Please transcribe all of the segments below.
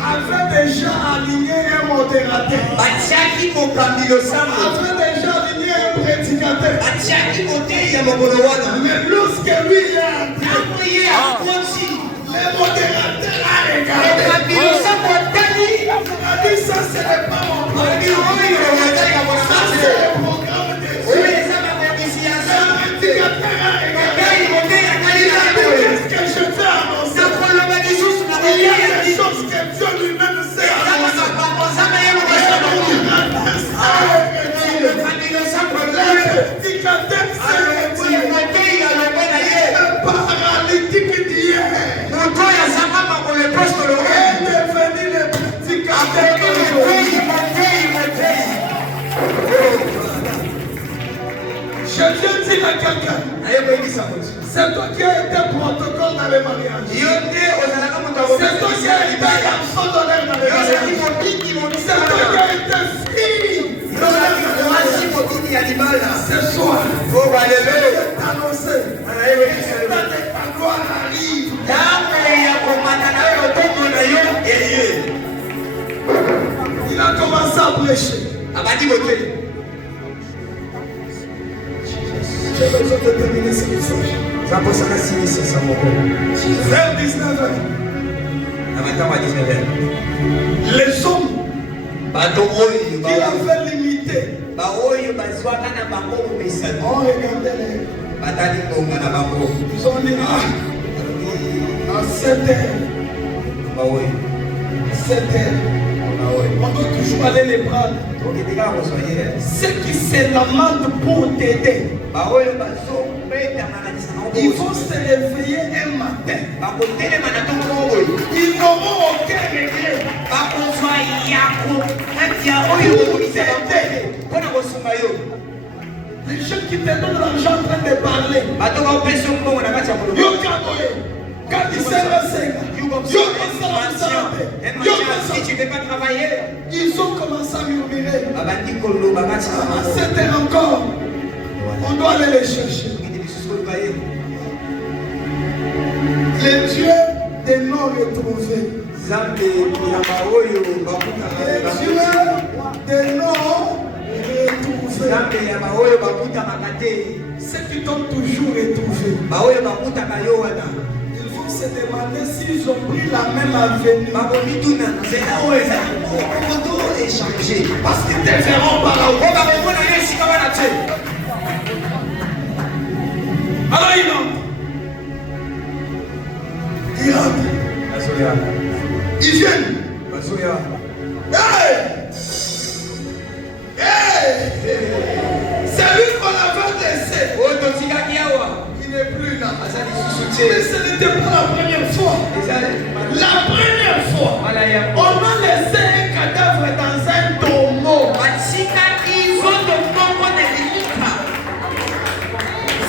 avait déjà aligné un modérateur. Avait déjà aligné un prédicateur. Mais lorsque lui est entré, le modérateur a regardé. Il a dit ça, ce n'est pas mon programme. Ça, c'est le programme de Dieu. Le prédicateur a regardé. Il a dit qu'est-ce que je vais annoncer. Il y a des choses que Dieu lui-même sait annoncer. Le prédicateur s'est retiré. Le paralytique d'hier est devenu le prédicateur d'aujourd'hui. Je viens dire à quelqu'un, c'est toi qui as été protocole dans les mariages. C'est toi qui as été garçon d'honneur dans les mariages. C'est toi qui as été fille dans les mariages. Ce soir, je vais t'annoncer que ta gloire arrive. Il a commencé à prêcher. J'ai besoin de terminer ce message. Vers 19h. Les hommes qui avaient limité ont regardé les. Ils ont dit à 7h. On doit toujours aller les prendre. Ceux qui se lamentent pour t'aider, ils vont se réveiller un matin. Ils n'auront aucun regret. Les gens qui te donnent l'argent en train de parler. Quand ils si tu ne veux pas travailler, ils ont commencé à murmurer. C'était encore. On doit aller les chercher. Les dieux des non retrouvés. Les dieux des non retrouvés. Ceux qui t'ont toujours retrouvé. Ils vont se demander s'ils ont pris la même avenue. Parce qu'ils te verront par là. Alors ils rentrent. Ils viennent. Hey! C'est lui qu'on avait laissé. Il n'est plus là. Mais ce n'était pas la première fois. La première fois, on a laissé un cadavre dans un tombeau.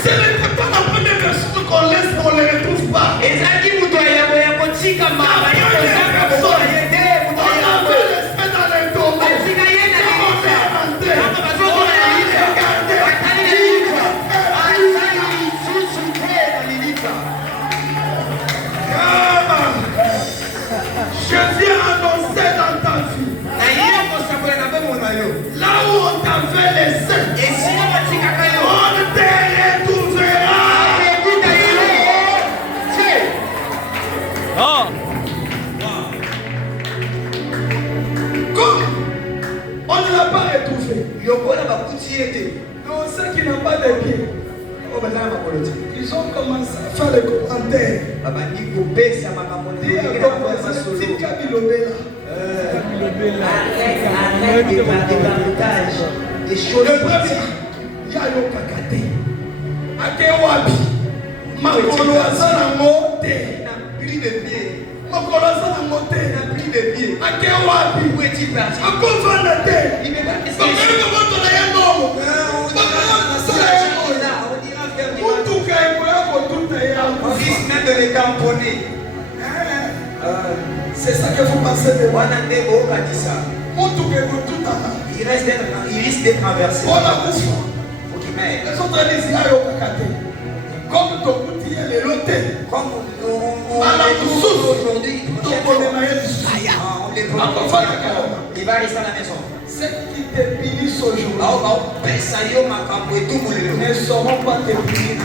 Ce n'était pas la première personne qu'on laisse, qu'on ne les retrouve pas. On avait laissé dans les tombeaux. Je viens annoncer dans ta vie. Là où on t'avait laissé, on te retrouvera. Comme on ne l'a pas retrouvé, donc ceux qui n'ont pas de pieds, ils ont commencé à faire des commentaires. C'est ça que vous pensez de moi. Il risque d'être inversé. Les autres disent comme ton outil est le loté. Comme aujourd'hui, Il va rester à la maison. Ceux qui te punissent aujourd'hui ne sauront pas te punir.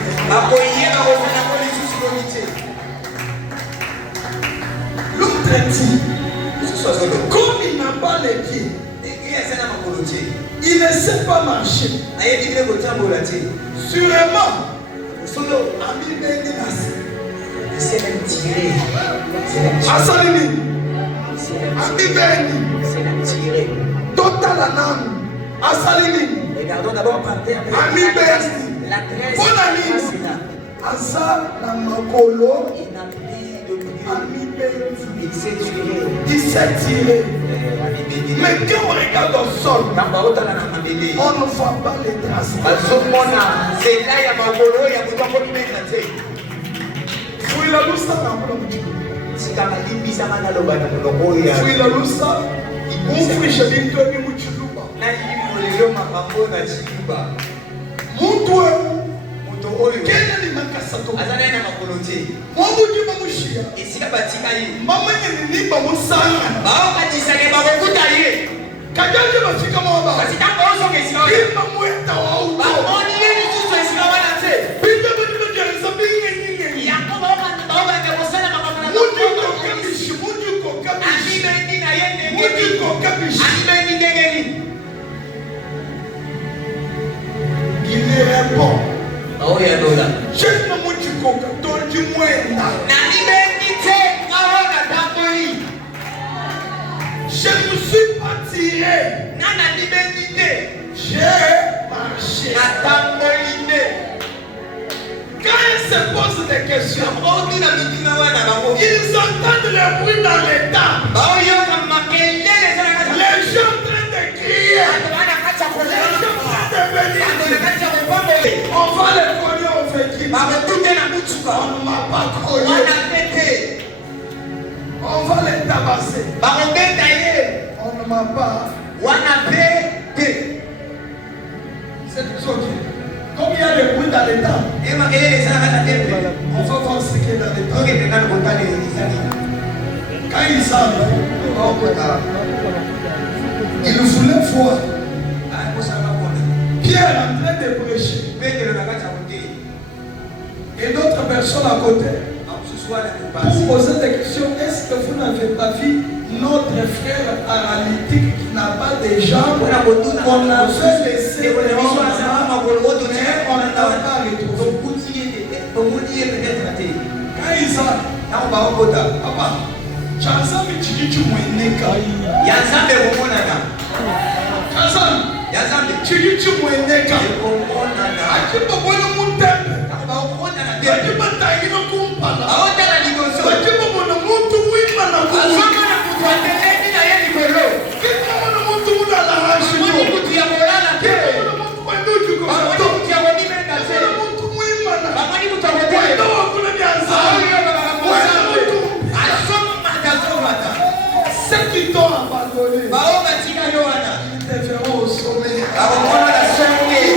L'autre dit, comme il n'a pas les pieds, il ne sait pas marcher. Sûrement, c'est même tiré. Total Anam. Regardons d'abord par terre. La tresse. Asa na makolo. Il n'a plus de pied. Il s'est tiré. Mais quand on regarde au sol, on ne voit pas les traces. C'est là il y a makolo, il y a Fui la lusa na mbola. Fui la lusa. Umfisha bintu ni muchuluba. Muntu oyo kena ni makasato. Azana makolote. Mwabu juma mushia. Isika batika yi. Mama nyeni nimba musanga. Bao katisane bakokuta ye. Kajaje bafika mwaba. Basika bozo kesika. Kima mweta wa uko. Bamoni yeni tuzo esika wana te. Bintu bintu jereza binge nyinge. Yakoba baba ngekosana makamana. Mutu kokabishi. Anibe ndina yende. Mutu kokabishi. Anibe ndingeni. Il ne répond. Oh ya dola. Je ne mutu koka tonji mwenda. Nanibe ndite ngawona tamboi. Je ne me suis pas tiré. Nana nibe ndite. J'ai marché. Na tamboi ne. Quand ils se posent des questions, ils entendent le bruit dans les tables. Les gens en train de crier. Les gens en train de venir. On va les cogner au véhicule. On ne m'a pas cogné. On va les tabasser. On ne m'a pas. C'est tout ça. Comme il y a des bruits dans les tables, on va voir ce qui est dans les tables. Quand ils savent, ils voulaient voir Pierre en train de prêcher et d'autres personnes à côté pour poser des questions. Est-ce que vous n'avez pas vu notre frère paralytique qui n'a pas de jambes, qu'on avait laissé dehors, mais on n'a pas retrouvé? Quand ils ont papa, Chazam Chichu Mweneka. Chazam Chichu Mweneka. Akiba Bono Mutembe. Akiba Taino Kumpala. Akiba Bono Mutu Wimana. Kitamana Mutu Mudala Hashimo. Kitamana Mutu Wendujuko. Kitamana Mutu Wimana. Wendo wakuna mianza. Ceux qui t'ont abandonné, ils te verront au sommet. Ils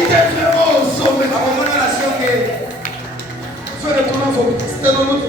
te verront au sommet. Fais le tournant, c'était dans notre